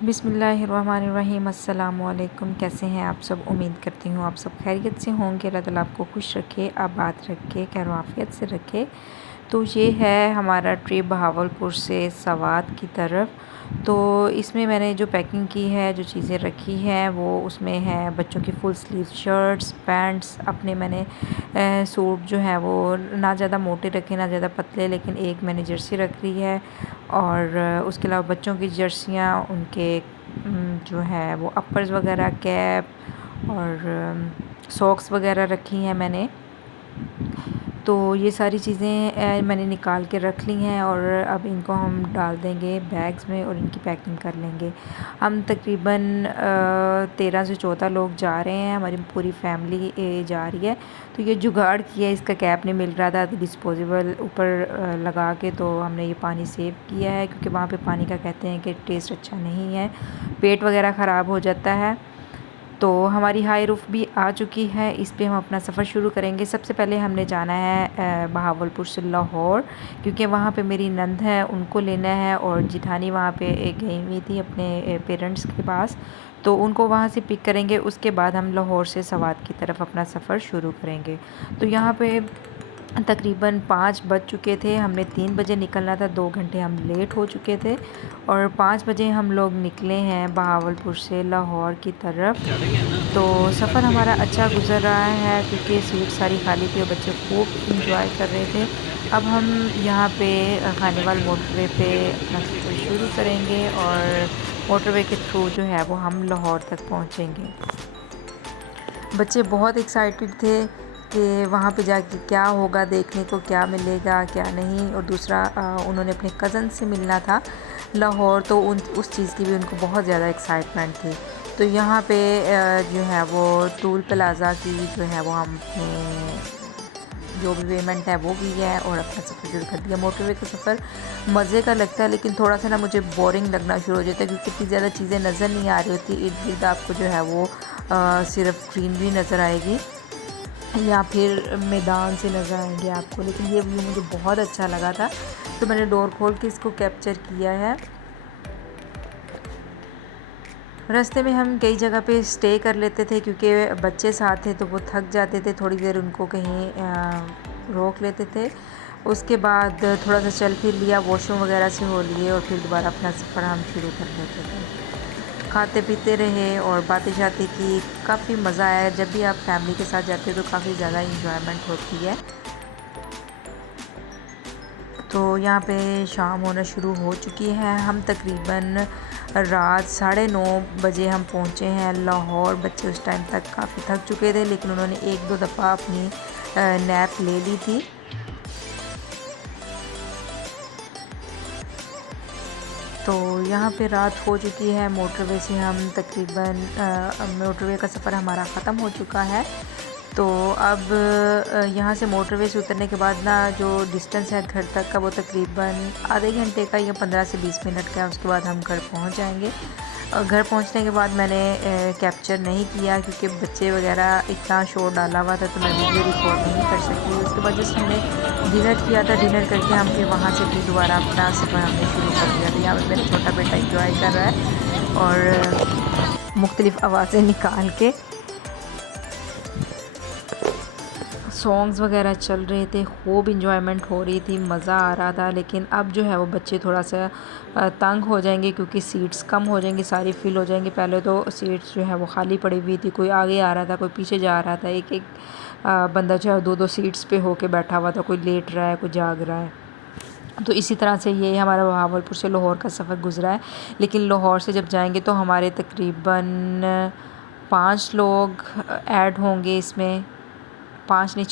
बिस्मिल्लाहिर्रहमानिर्रहीम। अस्सलामु अलैकुम। कैसे हैं आप सब? उम्मीद करती हूँ आप सब खैरियत से होंगे। अल्लाह ताला आपको खुश रखे, आबाद रखे, खैर आफियत से रखे। तो ये है हमारा ट्रिप बहावलपुर से सवात की तरफ। तो इसमें मैंने जो पैकिंग की है, जो चीज़ें रखी हैं, वो उसमें है बच्चों की फुल स्लीव शर्ट्स, पैंट्स। अपने मैंने सूट जो है वो ना ज़्यादा मोटे रखे ना ज़्यादा पतले, लेकिन एक मैंने जर्सी रख ली है। और उसके अलावा बच्चों की जर्सियाँ, उनके जो है वो अपर्स वगैरह, कैप और सॉक्स वगैरह रखी हैं मैंने। तो ये सारी चीज़ें मैंने निकाल के रख ली हैं और अब इनको हम डाल देंगे बैग्स में और इनकी पैकिंग कर लेंगे। हम तकरीबन 13 से 14 लोग जा रहे हैं, हमारी पूरी फैमिली जा रही है। तो ये जुगाड़ किया, इसका कैप नहीं मिल रहा था डिस्पोजेबल ऊपर लगा के, तो हमने ये पानी सेव किया है क्योंकि वहाँ पे पानी का कहते हैं कि टेस्ट अच्छा नहीं है, पेट वगैरह ख़राब हो जाता है। तो हमारी हाई रूफ़ भी आ चुकी है, इस पे हम अपना सफ़र शुरू करेंगे। सबसे पहले हमने जाना है बहावलपुर से लाहौर, क्योंकि वहाँ पे मेरी नंद है, उनको लेना है। और जिठानी वहाँ पे गई हुई थी अपने पेरेंट्स के पास, तो उनको वहाँ से पिक करेंगे। उसके बाद हम लाहौर से सवात की तरफ अपना सफ़र शुरू करेंगे। तो यहाँ पे तकरीबन 5 बज चुके थे, हमने 3 बजे निकलना था, 2 घंटे हम लेट हो चुके थे। और 5 बजे हम लोग निकले हैं बहावलपुर से लाहौर की तरफ। तो सफ़र हमारा अच्छा गुज़र रहा है क्योंकि सीट सारी खाली थी और बच्चे खूब इंजॉय कर रहे थे। अब हम यहाँ पे खानेवाल मोटरवे पे अपना सफ़र शुरू करेंगे और मोटरवे के थ्रू जो है वो हम लाहौर तक पहुँचेंगे। बच्चे बहुत एक्साइटेड थे कि वहाँ पे जाके क्या होगा, देखने को क्या मिलेगा क्या नहीं। और दूसरा उन्होंने अपने कज़न से मिलना था लाहौर, तो उस चीज़ की भी उनको बहुत ज़्यादा एक्साइटमेंट थी। तो यहाँ पे जो है वो टूल प्लाज़ा की जो है वो हम जो भी पेमेंट है वो की है और अपना सफ़र शुरू कर दिया। मोटरवे का सफ़र मज़े का लगता है, लेकिन थोड़ा सा ना मुझे बोरिंग लगना शुरू हो जाता है क्योंकि इतनी ज़्यादा चीज़ें नज़र नहीं आ रही होती। इर्द गिर्द आपको जो है वो सिर्फ ग्रीनरी नज़र आएगी या फिर मैदान से नज़र आएंगे आपको। लेकिन ये व्यू मुझे बहुत अच्छा लगा था, तो मैंने डोर खोल के इसको कैप्चर किया है। रास्ते में हम कई जगह पे स्टे कर लेते थे क्योंकि बच्चे साथ थे तो वो थक जाते थे, थोड़ी देर उनको कहीं रोक लेते थे। उसके बाद थोड़ा सा चल फिर लिया, वॉशरूम वगैरह से हो लिए और फिर दोबारा अपना सफ़र हम शुरू कर लेते थे। खाते पीते रहे और बातें शातें की, काफ़ी मज़ा आया। जब भी आप फैमिली के साथ जाते हो तो काफ़ी ज़्यादा इंजॉयमेंट होती है। तो यहाँ पे शाम होना शुरू हो चुकी है। हम तकरीबन रात 9:30 बजे हम पहुँचे हैं लाहौर। बच्चे उस टाइम तक काफ़ी थक चुके थे, लेकिन उन्होंने एक दो दफ़ा अपनी नैप ले ली थी। तो यहाँ पे रात हो चुकी है। मोटरवे से हम तकरीबन मोटरवे का सफ़र हमारा ख़त्म हो चुका है। तो अब यहाँ से मोटरवे से उतरने के बाद ना जो डिस्टेंस है घर तक का वो तकरीबन आधे घंटे का या 15 से 20 मिनट का है। उसके बाद हम घर पहुँच जाएंगे। और घर पहुँचने के बाद मैंने कैप्चर नहीं किया क्योंकि बच्चे वगैरह इतना शोर डाला हुआ था, तो मैं वीडियो रिकॉर्ड नहीं कर सकी। उसके बाद जैसे हमने डिनर किया था, डिनर करके हम फिर वहाँ से फिर दोबारा अपना सफ़र हमने शुरू कर दिया। तो यहाँ पर मेरा छोटा बेटा इंजॉय कर रहा है और मुख्तलिफ़ आवाज़ें निकाल के सॉन्ग्स वगैरह चल रहे थे, खूब इंजॉयमेंट हो रही थी, मज़ा आ रहा था। लेकिन अब जो है वो बच्चे थोड़ा सा तंग हो जाएंगे क्योंकि सीट्स कम हो जाएंगी, सारी फिल हो जाएंगी। पहले तो सीट्स जो है वो खाली पड़ी हुई थी, कोई आगे आ रहा था, कोई पीछे जा रहा था। एक एक बंदा जो है दो दो सीट्स पे होके बैठा हुआ था, कोई लेट रहा है, कोई जाग रहा है। तो इसी तरह से ये हमारा बहावलपुर से लाहौर का सफ़र गुज़रा है। लेकिन लाहौर से जब जाएंगे तो हमारे तकरीबन 5 लोग ऐड होंगे इसमें। 5 नहीं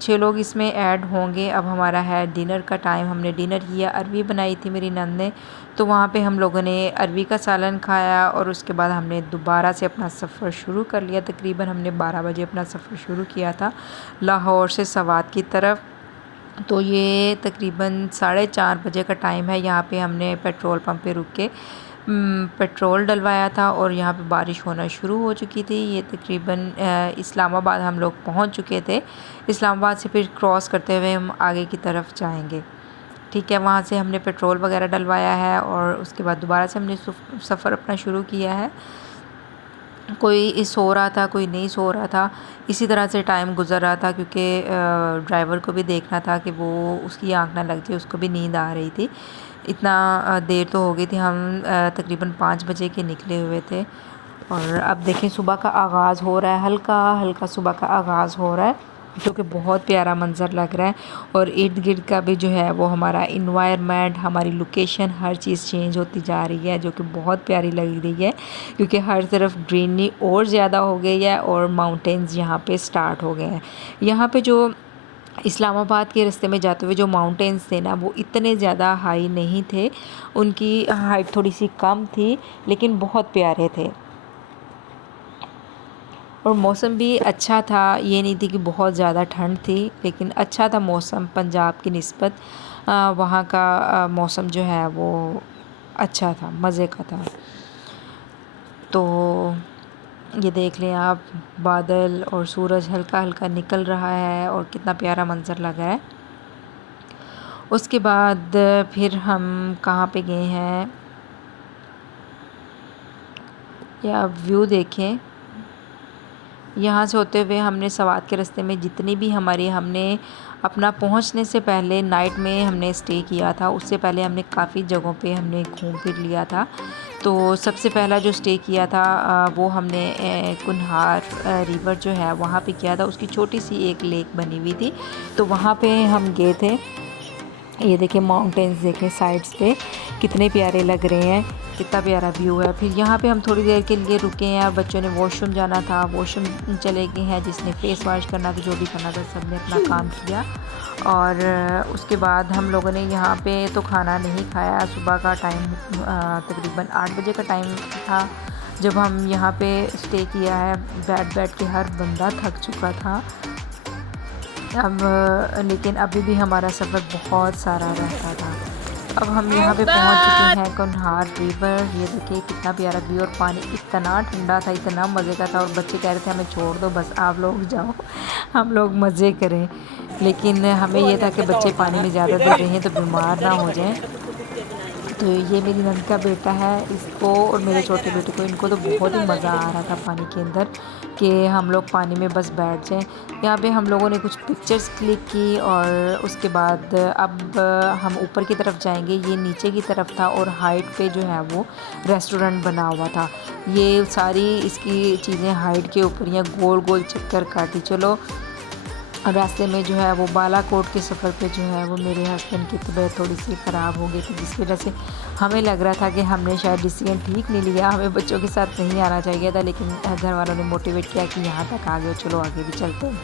6 लोग इसमें ऐड होंगे। अब हमारा है डिनर का टाइम। हमने डिनर किया, अरवी बनाई थी मेरी नंद ने, तो वहाँ पे हम लोगों ने अरवी का सालन खाया और उसके बाद हमने दोबारा से अपना सफ़र शुरू कर लिया। तकरीबन हमने 12 बजे अपना सफ़र शुरू किया था लाहौर से सवात की तरफ। तो ये तकरीबन 4:30 बजे का टाइम है। यहाँ पे हमने पेट्रोल पंप पे रुक के पेट्रोल डलवाया था और यहाँ पे बारिश होना शुरू हो चुकी थी। ये तकरीबन इस्लामाबाद हम लोग पहुँच चुके थे। इस्लामाबाद से फिर क्रॉस करते हुए हम आगे की तरफ जाएंगे। ठीक है, वहाँ से हमने पेट्रोल वगैरह डलवाया है और उसके बाद दोबारा से हमने सफ़र अपना शुरू किया है। कोई सो रहा था, कोई नहीं सो रहा था, इसी तरह से टाइम गुज़र रहा था क्योंकि ड्राइवर को भी देखना था कि वो उसकी आँख ना लग जाए, उसको भी नींद आ रही थी। इतना देर तो हो गई थी, हम तकरीबन 5 बजे के निकले हुए थे और अब देखें सुबह का आगाज़ हो रहा है, हल्का हल्का सुबह का आगाज़ हो रहा है जो कि बहुत प्यारा मंज़र लग रहा है। और इर्द गिर्द का भी जो है वो हमारा इन्वायरमेंट, हमारी लोकेशन, हर चीज़ चेंज होती जा रही है जो कि बहुत प्यारी लग रही है क्योंकि हर तरफ ग्रीनरी और ज़्यादा हो गई है और माउंटेन्स यहाँ पे स्टार्ट हो गए हैं। यहाँ पे जो इस्लामाबाद के रास्ते में जाते हुए जो माउंटेन्स थे ना, वो इतने ज़्यादा हाई नहीं थे, उनकी हाइट थोड़ी सी कम थी लेकिन बहुत प्यारे थे और मौसम भी अच्छा था। ये नहीं थी कि बहुत ज़्यादा ठंड थी, लेकिन अच्छा था मौसम पंजाब की निस्बत। वहाँ का मौसम जो है वो अच्छा था, मज़े का था। तो ये देख लें आप, बादल और सूरज हल्का हल्का निकल रहा है और कितना प्यारा मंज़र लग रहा है। उसके बाद फिर हम कहाँ पे गए हैं, या आप व्यू देखें। यहाँ से होते हुए हमने सवात के रास्ते में जितनी भी हमने अपना पहुँचने से पहले नाइट में हमने स्टे किया था, उससे पहले हमने काफ़ी जगहों पे हमने घूम फिर लिया था। तो सबसे पहला जो स्टे किया था वो हमने कुनहार रिवर जो है वहाँ पे किया था। उसकी छोटी सी एक लेक बनी हुई थी, तो वहाँ पे हम गए थे। ये देखें माउंटेन्स देखें साइड्स पे कितने प्यारे लग रहे हैं, कितना प्यारा व्यू है। फिर यहाँ पे हम थोड़ी देर के लिए रुके हैं, बच्चों ने वॉशरूम जाना था, वॉशरूम चले गए हैं, जिसने फ़ेस वॉश करना था, जो भी करना था सब ने अपना काम किया। और उसके बाद हम लोगों ने यहाँ पे तो खाना नहीं खाया। सुबह का टाइम तकरीबन 8 बजे का टाइम था जब हम यहाँ पे स्टे किया है। बैठ बैठ के हर बंदा थक चुका था अब, लेकिन अभी भी हमारा सफ़र बहुत सारा रहता था। अब हम यहाँ पे पहुँच चुके हैं कुनहार रिवर। ये देखिए कितना प्यारा व्यू और पानी इतना ठंडा था, इतना मज़े का था। और बच्चे कह रहे थे हमें छोड़ दो, बस आप लोग जाओ, हम लोग मज़े करें। लेकिन हमें ये था कि बच्चे पानी में ज़्यादा देर रहें तो बीमार ना हो जाएं। तो ये मेरी नंद का बेटा है, इसको और मेरे छोटे बेटे को, इनको तो बहुत ही मज़ा आ रहा था पानी के अंदर कि हम लोग पानी में बस बैठ जाएं। यहाँ पे हम लोगों ने कुछ पिक्चर्स क्लिक की और उसके बाद अब हम ऊपर की तरफ जाएंगे। ये नीचे की तरफ था और हाइट पे जो है वो रेस्टोरेंट बना हुआ था। ये सारी इसकी चीज़ें हाइट के ऊपर या गोल गोल चक्कर काटी। चलो रास्ते में जो है वो बालाकोट के सफ़र पे जो है वो मेरे हस्बैंड की तबीयत थोड़ी सी ख़राब हो गई थी, जिस वजह से हमें लग रहा था कि हमने शायद डिसीजन ठीक नहीं लिया, हमें बच्चों के साथ नहीं आना चाहिए था। लेकिन घर वालों ने मोटिवेट किया कि यहाँ तक आ गए, चलो आगे भी चलते हैं।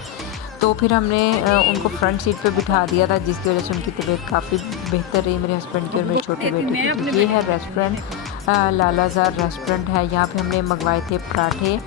तो फिर हमने उनको फ्रंट सीट पे बिठा दिया था, जिसकी वजह से उनकी तबीयत काफ़ी बेहतर रही, मेरे हस्बैंड की और मेरे छोटे बेटे की। ये है रेस्टोरेंट, लालाजार रेस्टोरेंट है। यहाँ पे हमने मंगवाए थे पराठे,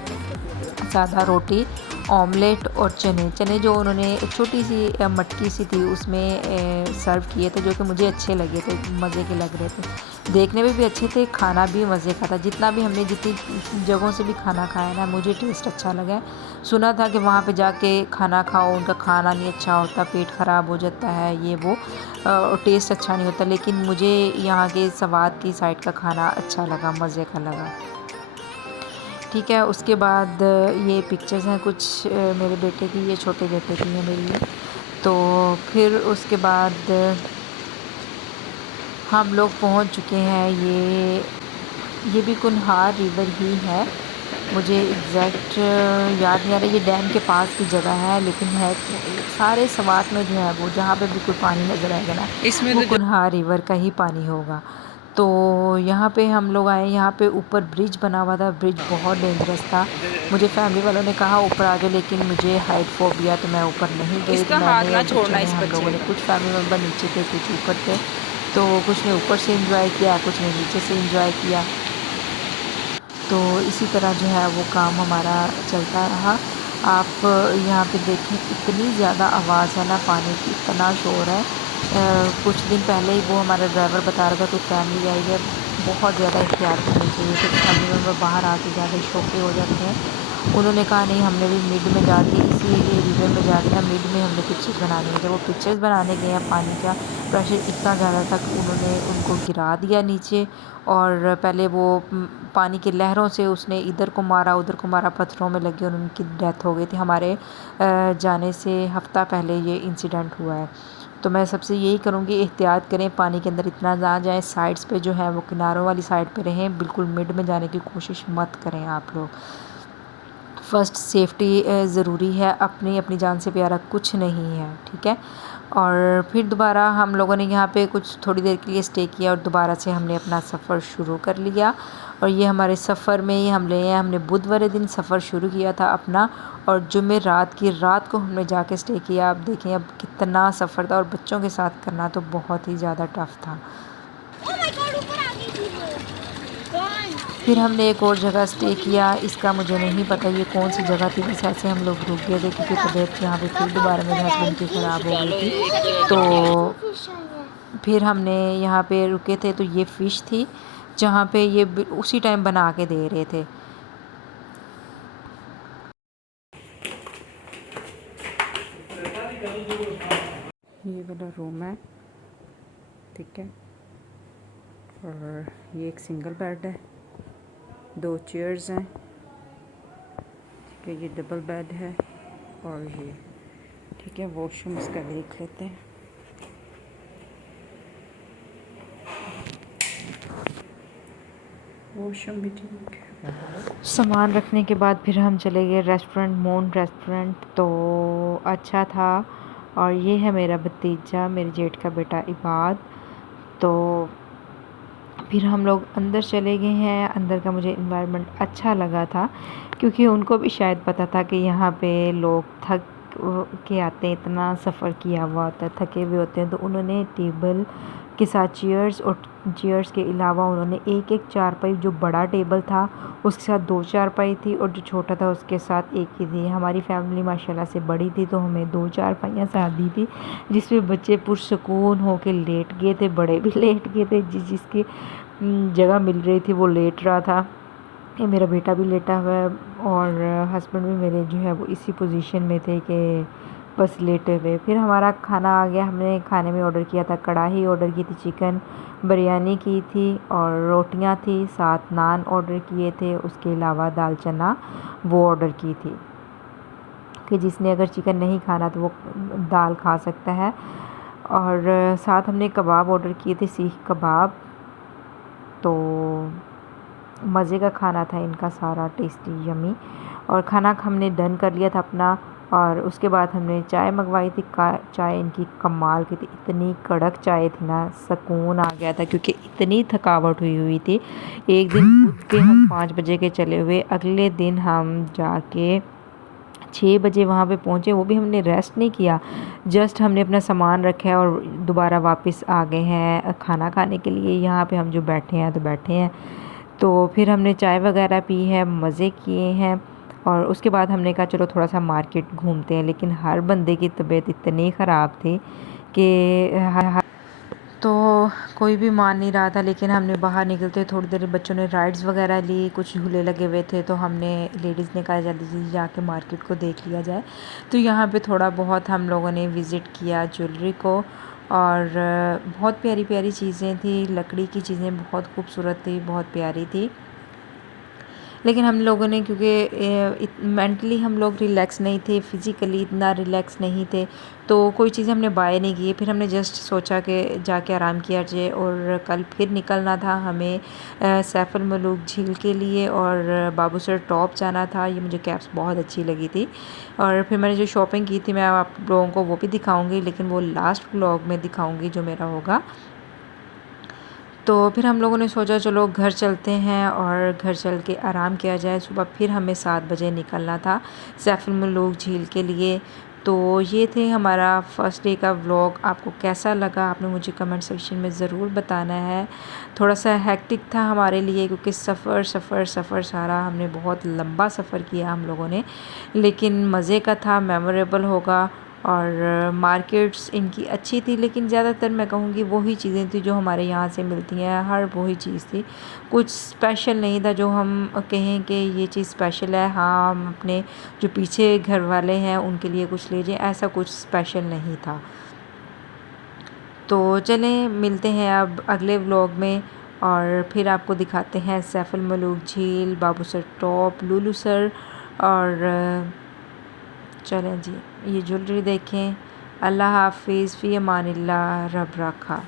सादा रोटी, ऑमलेट और चने जो उन्होंने छोटी सी मटकी सी थी उसमें सर्व किए थे, जो कि मुझे अच्छे लगे थे, मज़े के लग रहे थे, देखने में भी अच्छे थे, खाना भी मज़े का था। जितना भी हमने जितनी जगहों से भी खाना खाया ना, मुझे टेस्ट अच्छा लगा। सुना था कि वहाँ पे जाके खाना खाओ, उनका खाना नहीं अच्छा होता, पेट ख़राब हो जाता है, ये वो और टेस्ट अच्छा नहीं होता, लेकिन मुझे यहाँ के सवात की साइड का खाना अच्छा लगा, मज़े का लगा। ठीक है, उसके बाद ये पिक्चर्स हैं कुछ मेरे बेटे की, ये छोटे बेटे की है मेरी। तो फिर उसके बाद हम लोग पहुंच चुके हैं, ये भी कुनहार रिवर ही है, मुझे एग्जैक्ट याद नहीं आ रहा। ये डैम के पास की जगह है, लेकिन है सारे सवात में जो है वो जहाँ पे भी कोई पानी नज़र आएगा ना, इसमें वो कुनहार रिवर का ही पानी होगा। तो यहाँ पे हम लोग आए, यहाँ पे ऊपर ब्रिज बना हुआ था, ब्रिज बहुत डेंजरस था। मुझे फैमिली वालों ने कहा ऊपर आ जाओ, लेकिन मुझे हाइट फोबिया, तो मैं ऊपर नहीं गई। तो मैंने और बच्चों ने, हम लोगों ने, कुछ फैमिली मेम्बर नीचे थे, कुछ ऊपर थे, तो कुछ ने ऊपर से इंजॉय किया, कुछ ने नीचे से इंजॉय किया। तो इसी तरह जो है वो काम हमारा चलता रहा। आप यहाँ पे देखें इतनी ज़्यादा आवाज़ है ना, पानी की इतना शोर है। कुछ दिन पहले ही वो हमारा ड्राइवर बता रहा था कोई फैमिली आई है, बहुत ज़्यादा एहतियात करनी चाहिए। कुछ फैमिली मेम्बर बाहर आके ज़्यादा शौक़ी हो जाते हैं। उन्होंने कहा नहीं, हमने भी मिड में जाके इसी रिवर में जाके ना मिड में हमने पिक्चर्स बनानी है। जब वो पिक्चर्स बनाने गए हैं, पानी का प्रेशर इतना ज़्यादा था कि उन्होंने उनको गिरा दिया नीचे। और पहले वो पानी की लहरों से उसने इधर को मारा, उधर को मारा, पत्थरों में लगे और उनकी डेथ हो गई थी। हमारे जाने से हफ़्ता पहले ये इंसिडेंट हुआ है। तो मैं सबसे यही करूँगी, एहतियात करें, पानी के अंदर इतना ना जाएँ, साइड्स पे जो है वो किनारों वाली साइड पे रहें, बिल्कुल मिड में जाने की कोशिश मत करें आप लोग। फ़र्स्ट सेफ्टी ज़रूरी है, अपनी जान से प्यारा कुछ नहीं है, ठीक है। और फिर दोबारा हम लोगों ने यहाँ पे कुछ थोड़ी देर के लिए स्टे किया और दोबारा से हमने अपना सफ़र शुरू कर लिया। और ये हमारे सफ़र में ही हमने बुधवार दिन सफ़र शुरू किया था अपना, और जुमे रात की रात को हमने जाके स्टे किया। अब देखें अब कितना सफ़र था, और बच्चों के साथ करना तो बहुत ही ज़्यादा टफ़ था। फिर हमने एक और जगह स्टे किया, इसका मुझे नहीं पता ये कौन सी जगह थी, बस ऐसे हम लोग रुक गए थे क्योंकि तबीयत यहाँ पे फिर दोबारा मेरे हस्बैंड की ख़राब हो गई थी। तो फिर हमने यहाँ पे रुके थे, तो ये फ़िश थी जहाँ पे ये उसी टाइम बना के दे रहे थे। ये वाला रूम है, ठीक है। और ये एक सिंगल बेड है, 2 चेयर्स हैं, ठीक है। ये डबल बेड है, और ये ठीक है। वॉशरूम इसका देख लेते हैं। वॉशरूम भी ठीक है। सामान रखने के बाद फिर हम चले गए रेस्टोरेंट, मून रेस्टोरेंट, तो अच्छा था। और ये है मेरा भतीजा, मेरे जेठ का बेटा इबाद। तो फिर हम लोग अंदर चले गए हैं। अंदर का मुझे इन्वायरमेंट अच्छा लगा था, क्योंकि उनको भी शायद पता था कि यहाँ पे लोग थक के आते हैं, इतना सफ़र किया हुआ होता है, थके हुए होते हैं। तो उन्होंने टेबल के साथ चेयर्स, और चेयर्स के अलावा उन्होंने एक चारपाई, जो बड़ा टेबल था उसके साथ 2 चारपाई थी, और जो छोटा था उसके साथ एक ही थी। हमारी फैमिली माशाल्लाह से बड़ी थी, तो हमें 2 चारपाइयाँ साथ दी थी, जिसमें बच्चे पुरसुकून होके लेट गए थे, बड़े भी लेट गए थे। जिसकी जगह मिल रही थी वो लेट रहा था। ये मेरा बेटा भी लेटा हुआ है, और हस्बैंड भी मेरे जो है वो इसी पोजीशन में थे कि बस लेटे हुए। फिर हमारा खाना आ गया। हमने खाने में ऑर्डर किया था, कढ़ाई ऑर्डर की थी, चिकन बिरयानी की थी, और रोटियां थी, 7 नान ऑर्डर किए थे। उसके अलावा दाल चना वो ऑर्डर की थी, कि जिसने अगर चिकन नहीं खाना तो वो दाल खा सकता है। और साथ हमने कबाब ऑर्डर किए थे, सीख कबाब। तो मज़े का खाना था इनका, सारा टेस्टी यमी। और खाना हमने डन कर लिया था अपना। और उसके बाद हमने चाय मंगवाई थी। चाय इनकी कमाल की थी, इतनी कड़क चाय थी ना, सुकून आ गया था, क्योंकि इतनी थकावट हुई थी। एक दिन उठ के हम 5 बजे के चले हुए, अगले दिन हम जाके 6 बजे वहाँ पे पहुँचे। वो भी हमने रेस्ट नहीं किया, जस्ट हमने अपना सामान रखा है और दोबारा वापस आ गए हैं खाना खाने के लिए। यहाँ पे हम जो बैठे हैं तो बैठे हैं। तो फिर हमने चाय वगैरह पी है, मज़े किए हैं। और उसके बाद हमने कहा चलो थोड़ा सा मार्केट घूमते हैं, लेकिन हर बंदे की तबीयत इतनी ख़राब थी कि तो कोई भी मान नहीं रहा था। लेकिन हमने बाहर निकलते थोड़ी देर बच्चों ने राइड्स वगैरह ली, कुछ झूले लगे हुए थे, तो हमने लेडीज़ ने कहा जल्दी जल्दी जाके मार्केट को देख लिया जाए। तो यहाँ पे थोड़ा बहुत हम लोगों ने विज़िट किया ज्वेलरी को, और बहुत प्यारी प्यारी चीज़ें थी, लकड़ी की चीज़ें बहुत खूबसूरत थी, बहुत प्यारी थी। लेकिन हम लोगों ने, क्योंकि मेंटली हम लोग रिलैक्स नहीं थे, फिज़िकली इतना रिलैक्स नहीं थे, तो कोई चीज़ हमने बाय नहीं की। फिर हमने जस्ट सोचा कि जाके आराम किया जाए, और कल फिर निकलना था हमें सैफ अल मलूक झील के लिए, और बाबूसर टॉप जाना था। ये मुझे कैप्स बहुत अच्छी लगी थी। और फिर मैंने जो शॉपिंग की थी मैं आप लोगों को वो भी दिखाऊँगी, लेकिन वो लास्ट व्लॉग में दिखाऊँगी जो मेरा होगा। तो फिर हम लोगों ने सोचा चलो घर चलते हैं, और घर चल के आराम किया जाए। सुबह फिर हमें 7 बजे निकलना था सैफ अल मलूक झील के लिए। तो ये थे हमारा फ़र्स्ट डे का व्लॉग। आपको कैसा लगा आपने मुझे कमेंट सेक्शन में ज़रूर बताना है। थोड़ा सा हेक्टिक था हमारे लिए, क्योंकि सफ़र सारा हमने बहुत लंबा सफ़र किया हम लोगों ने, लेकिन मज़े का था, मेमोरेबल होगा। और मार्केट्स इनकी अच्छी थी, लेकिन ज़्यादातर मैं कहूँगी वही चीज़ें थी जो हमारे यहाँ से मिलती हैं, हर वही चीज़ थी। कुछ स्पेशल नहीं था जो हम कहें कि ये चीज़ स्पेशल है, हाँ हम अपने जो पीछे घर वाले हैं उनके लिए कुछ ले जाएं, ऐसा कुछ स्पेशल नहीं था। तो चलें मिलते हैं अब अगले व्लॉग में, और फिर आपको दिखाते हैं सैफ अल मलूक झील, बाबू सर टॉप, लुलु सर। और चलें जी, ये ज्वेलरी देखें। अल्लाह हाफिज़, फ़ी अमानिल्लाह, रब रखा।